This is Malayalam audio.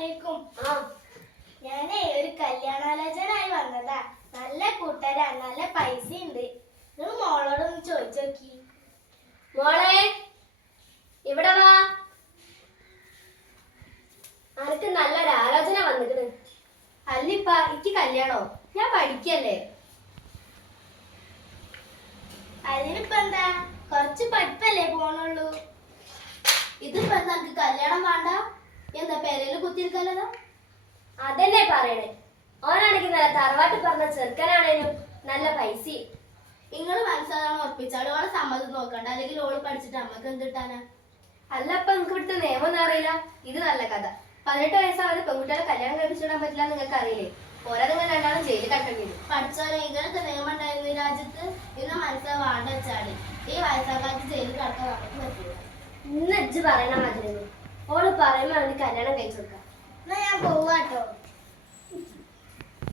അസ്സലാമലൈക്കും. ഞാനേ ഒരു കല്യാണാലോചനായി വന്നതാ. നല്ല കൂട്ടരാ, നല്ല പൈസ ഉണ്ട്. നിങ്ങൾ മോളോടൊന്ന് ചോദിച്ചു നോക്കി. മോളെ ഇവിടെ വാ. അനക്ക് നല്ലൊരു ആലോചന വന്നിട്ട്. അല്ലിപ്പ എനിക്ക് കല്യാണോ? ഞാൻ പഠിക്കല്ലേ. അതിനിപ്പ എന്താ, കുറച്ച് പഠിപ്പല്ലേ പോണുള്ളൂ. ഇതിപ്പോ എന്താ എനിക്ക് കല്യാണം വേണ്ട? എന്താ പെരയില് കുത്തിരിക്കല്ലതാ? അതന്നെ പറയണേ. ഓനാണെങ്കിൽ നല്ല തറവാട്ട് പറഞ്ഞ ചെറുക്കനാണേനും നല്ല പൈസ. നിങ്ങൾ മനസ്സിലാണ് ഉറപ്പിച്ചാൽ ഓളെ സമ്മതം നോക്കണ്ട, അല്ലെങ്കിൽ ഓള് പഠിച്ചിട്ട് അമ്മക്ക് എന്ത് കിട്ടാനാ? അല്ലപ്പ നിങ്ങൾക്ക് ഇവിടുത്തെ നിയമം ഒന്നും അറിയില്ല. ഇത് നല്ല കഥ. 18 വയസ്സാവാതെ പെൺകുട്ടികളെ കല്യാണം കഴിപ്പിച്ചിടാൻ പറ്റില്ല നിങ്ങൾക്ക് അറിയില്ലേ? പോരാ നിങ്ങൾ രണ്ടാളും ജയിലിൽ കിടക്കേണ്ടി വരും. പഠിച്ചോലെ ഇങ്ങനത്തെ നിയമം ഉണ്ടായിരുന്നു ഈ രാജ്യത്ത്. ഇന്ന് മനസ്സിലാ വാണ്ട വെച്ചാല് ഈ വയസ്സാക്കാർക്ക് ജയിലിൽ കിടക്കാൻ നമുക്ക് പറ്റില്ല. ഇന്ന് അജ്ജ് പറയണ മാതിരി ഓള് പറയുമ്പോ അവന് കല്യാണം കഴിച്ചു കൊടുക്കാം. എന്നാ ഞാൻ പോവാട്ടോ.